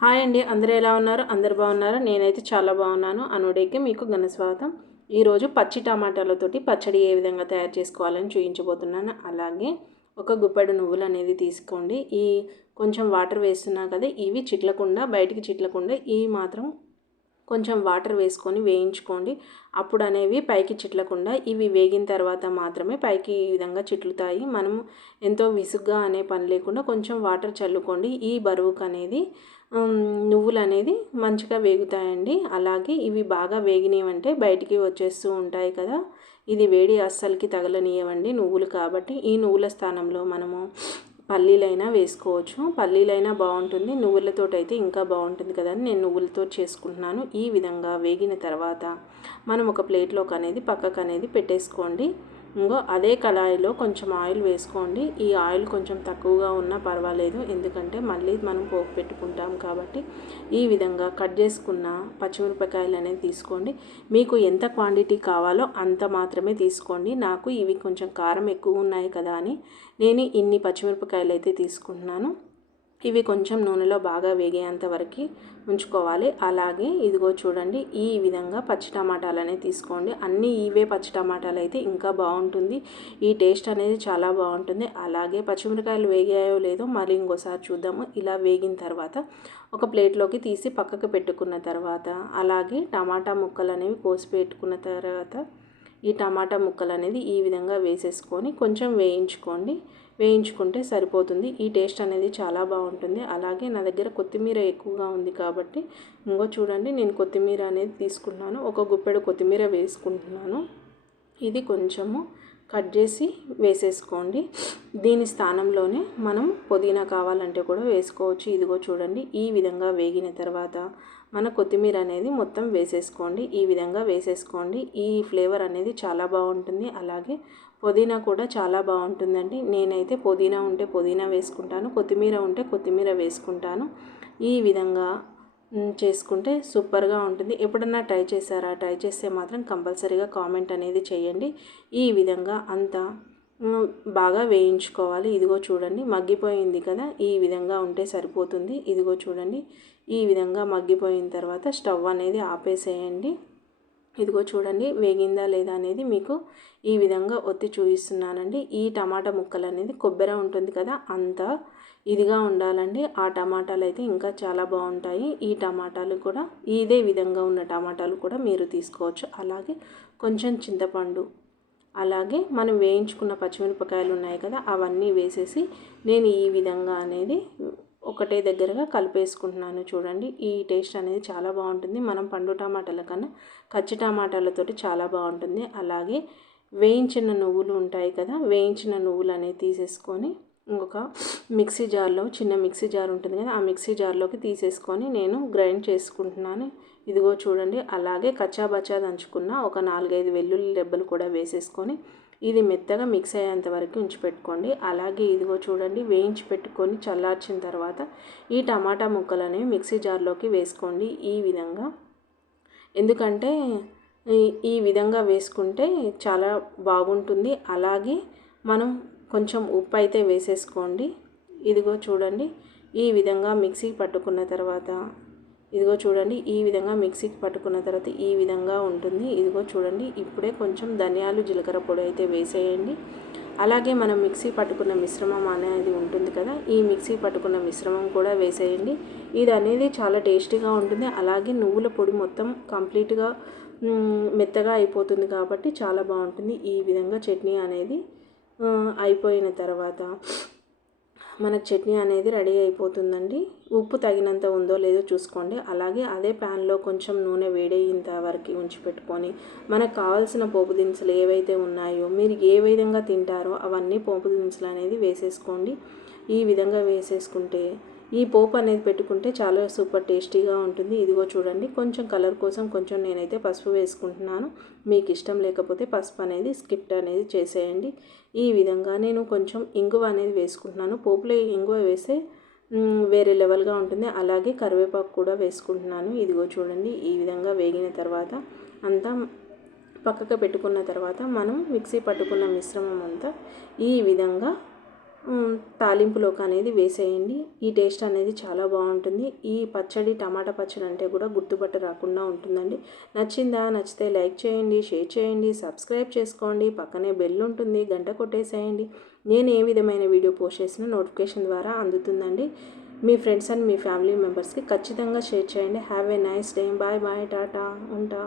Hi అండి, అందరూ ఎలా ఉన్నారు? అందరు బాగున్నారా? నేనైతే చాలా బాగున్నాను. అనుడేకి మీకు ఘన స్వాగతం. ఈరోజు పచ్చి టమాటాలతోటి పచ్చడి ఏ విధంగా తయారు చేసుకోవాలని చూపించబోతున్నాను. అలాగే ఒక గుప్పెడు నువ్వులు అనేది తీసుకోండి. కొంచెం వాటర్ వేస్తున్నా కదా, ఇవి చిట్లకుండా బయటికి చిట్లకుండా ఈ మాత్రం కొంచెం వాటర్ వేసుకొని వేయించుకోండి. అప్పుడు అనేవి పైకి చిట్లకుండా ఇవి వేగిన తర్వాత మాత్రమే పైకి ఈ విధంగా చిట్లుతాయి. మనము ఎంతో విసుగ్గా అనే పని లేకుండా కొంచెం వాటర్ చల్లుకోండి. ఈ బరువుకు అనేది నువ్వులు అనేది మంచిగా వేగుతాయండి. అలాగే ఇవి బాగా వేగినవంటే బయటికి వచ్చేస్తూ ఉంటాయి కదా, ఇది వేడి అస్సలకి తగలనీయవండి నువ్వులు కాబట్టి. ఈ నువ్వుల స్థానంలో మనము పల్లీలైనా వేసుకోవచ్చు. పల్లీలైనా బాగుంటుంది, నువ్వులతో అయితే ఇంకా బాగుంటుంది కదా అని నేను నువ్వులతో చేసుకుంటున్నాను. ఈ విధంగా వేగిన తర్వాత మనం ఒక ప్లేట్లోకి అనేది పక్కకు అనేది పెట్టేసుకోండి. ఇంకో అదే కళాయిలో కొంచెం ఆయిల్ వేసుకోండి. ఈ ఆయిల్ కొంచెం తక్కువగా ఉన్నా పర్వాలేదు, ఎందుకంటే మళ్ళీ మనం పోపు పెట్టుకుంటాం కాబట్టి. ఈ విధంగా కట్ చేసుకున్న పచ్చిమిరపకాయలు అనేది తీసుకోండి. మీకు ఎంత క్వాంటిటీ కావాలో అంత మాత్రమే తీసుకోండి. నాకు ఇవి కొంచెం కారం ఎక్కువ ఉన్నాయి కదా అని నేను ఇన్ని పచ్చిమిరపకాయలు అయితే తీసుకుంటున్నాను. ఇవి కొంచెం నూనెలో బాగా వేగేంత వరకు ఉంచుకోవాలి. అలాగే ఇదిగో చూడండి, ఈ విధంగా పచ్చి టమాటాలు అనేది తీసుకోండి. అన్నీ ఇవే పచ్చి టమాటాలు అయితే ఇంకా బాగుంటుంది, ఈ టేస్ట్ అనేది చాలా బాగుంటుంది. అలాగే పచ్చిమిరకాయలు వేగాయో లేదో మరి ఇంకోసారి చూద్దాము. ఇలా వేగిన తర్వాత ఒక ప్లేట్లోకి తీసి పక్కకు పెట్టుకున్న తర్వాత, అలాగే టమాటా ముక్కలు అనేవి కోసి పెట్టుకున్న తర్వాత ఈ టమాటా ముక్కలు అనేది ఈ విధంగా వేసేసుకొని కొంచెం వేయించుకుంటే సరిపోతుంది. ఈ టేస్ట్ అనేది చాలా బాగుంటుంది. అలాగే నా దగ్గర కొత్తిమీర ఎక్కువగా ఉంది కాబట్టి ఇంకో చూడండి, నేను కొత్తిమీర అనేది తీసుకుంటున్నాను. ఒక గుప్పెడు కొత్తిమీర వేసుకుంటున్నాను. ఇది కొంచెము కట్ చేసి వేసేసుకోండి. దీని స్థానంలోనే మనం పుదీనా కావాలంటే కూడా వేసుకోవచ్చు. ఇదిగో చూడండి, ఈ విధంగా వేగిన తర్వాత మన కొత్తిమీర అనేది మొత్తం వేసేసుకోండి. ఈ విధంగా వేసేసుకోండి. ఈ ఫ్లేవర్ అనేది చాలా బాగుంటుంది. అలాగే పుదీనా కూడా చాలా బాగుంటుందండి. నేనైతే పుదీనా ఉంటే పుదీనా వేసుకుంటాను, కొత్తిమీర ఉంటే కొత్తిమీర వేసుకుంటాను. ఈ విధంగా చేసుకుంటే సూపర్గా ఉంటుంది. ఎప్పుడన్నా ట్రై చేశారా? ట్రై చేస్తే మాత్రం కంపల్సరీగా కామెంట్ అనేది చేయండి. ఈ విధంగా అంతా బాగా వేయించుకోవాలి. ఇదిగో చూడండి, మగ్గిపోయింది కదా, ఈ విధంగా ఉంటే సరిపోతుంది. ఇదిగో చూడండి, ఈ విధంగా మగ్గిపోయిన తర్వాత స్టవ్ అనేది ఆపేసేయండి. ఇదిగో చూడండి, వేగిందా లేదా అనేది మీకు ఈ విధంగా ఒత్తి చూపిస్తున్నానండి. ఈ టమాటా ముక్కలు అనేది కొబ్బరి ఉంటుంది కదా, అంత ఇదిగా ఉండాలండి. ఆ టమాటాలు అయితే ఇంకా చాలా బాగుంటాయి. ఈ టమాటాలు కూడా ఇదే విధంగా ఉన్న టమాటాలు కూడా మీరు తీసుకోవచ్చు. అలాగే కొంచెం చింతపండు, అలాగే మనం వేయించుకున్న పచ్చిమిరపకాయలు ఉన్నాయి కదా, అవన్నీ వేసేసి నేను ఈ విధంగా అనేది ఒకటే దగ్గరగా కలిపేసుకుంటున్నాను. చూడండి, ఈ టేస్ట్ అనేది చాలా బాగుంటుంది. మనం పండు టమాటాల కన్నా కచ్చి టమాటాలతోటి చాలా బాగుంటుంది. అలాగే వేయించిన నువ్వులు ఉంటాయి కదా, వేయించిన నువ్వులు అనేది తీసేసుకొని ఇంకొక మిక్సీ జార్లో, చిన్న మిక్సీ జార్ ఉంటుంది కదా, ఆ మిక్సీ జార్లోకి తీసేసుకొని నేను గ్రైండ్ చేసుకుంటున్నాను. ఇదిగో చూడండి, అలాగే కచ్చాబచ్చా దంచుకున్న ఒక 4-5 వెల్లుల్లి రెబ్బలు కూడా వేసేసుకొని ఇది మెత్తగా మిక్స్ అయ్యేంత వరకు ఉంచిపెట్టుకోండి. అలాగే ఇదిగో చూడండి, వేయించి పెట్టుకొని చల్లార్చిన తర్వాత ఈ టమాటా ముక్కలని మిక్సీ జార్లోకి వేసుకోండి. ఈ విధంగా, ఎందుకంటే ఈ విధంగా వేసుకుంటే చాలా బాగుంటుంది. అలాగే మనం కొంచెం ఉప్పు అయితే వేసేసుకోండి. ఇదిగో చూడండి, ఈ విధంగా మిక్సీ పట్టుకున్న తర్వాత ఇదిగో చూడండి, ఈ విధంగా మిక్సీకి పట్టుకున్న తర్వాత ఈ విధంగా ఉంటుంది. ఇదిగో చూడండి, ఇప్పుడే కొంచెం ధనియాలు జీలకర్ర పొడి అయితే వేసేయండి. అలాగే మనం మిక్సీ పట్టుకున్న మిశ్రమం అనేది ఉంటుంది కదా, ఈ మిక్సీ పట్టుకున్న మిశ్రమం కూడా వేసేయండి. ఇది అనేది చాలా టేస్టీగా ఉంటుంది. అలాగే నువ్వుల పొడి మొత్తం కంప్లీట్గా మెత్తగా అయిపోతుంది కాబట్టి చాలా బాగుంటుంది. ఈ విధంగా చట్నీ అనేది అయిపోయిన తర్వాత మనకు చట్నీ అనేది రెడీ అయిపోతుందండి. ఉప్పు తగినంత ఉందో లేదో చూసుకోండి. అలాగే అదే ప్యాన్లో కొంచెం నూనె వేడయ్యేంత వరకు ఉంచిపెట్టుకొని మనకు కావాల్సిన పోపు దినుసులు ఏవైతే ఉన్నాయో, మీరు ఏ విధంగా తింటారో అవన్నీ పోపు దినుసులు అనేది వేసేసుకోండి. ఈ విధంగా వేసేసుకుంటే ఈ పోపు అనేది పెట్టుకుంటే చాలా సూపర్ టేస్టీగా ఉంటుంది. ఇదిగో చూడండి, కొంచెం కలర్ కోసం కొంచెం నేనైతే పసుపు వేసుకుంటున్నాను. మీకు ఇష్టం లేకపోతే పసుపు అనేది స్కిప్ అనేది చేసేయండి. ఈ విధంగా నేను కొంచెం ఇంగువ అనేది వేసుకుంటున్నాను. పోపులో ఇంగువ వేస్తే వేరే లెవెల్గా ఉంటుంది. అలాగే కరివేపాకు కూడా వేసుకుంటున్నాను. ఇదిగో చూడండి, ఈ విధంగా వేగిన తర్వాత అంతా పక్కకు పెట్టుకున్న తర్వాత మనం మిక్సీ పట్టుకున్న మిశ్రమం అంతా ఈ విధంగా తాలింపులోకి అనేది వేసేయండి. ఈ టేస్ట్ అనేది చాలా బాగుంటుంది. ఈ పచ్చడి టమాటా పచ్చడి అంటే కూడా గుర్తుపట్ట రాకుండా ఉంటుందండి. నచ్చిందా? నచ్చితే లైక్ చేయండి, షేర్ చేయండి, సబ్స్క్రైబ్ చేసుకోండి. పక్కనే బెల్ ఉంటుంది, గంట కొట్టేసేయండి. నేను ఏ విధమైన వీడియో పోస్ట్ చేసినా నోటిఫికేషన్ ద్వారా అందుతుందండి. మీ ఫ్రెండ్స్ అండ్ మీ ఫ్యామిలీ మెంబర్స్కి ఖచ్చితంగా షేర్ చేయండి. Have a nice day. Bye bye, టాటా, ఉంటా.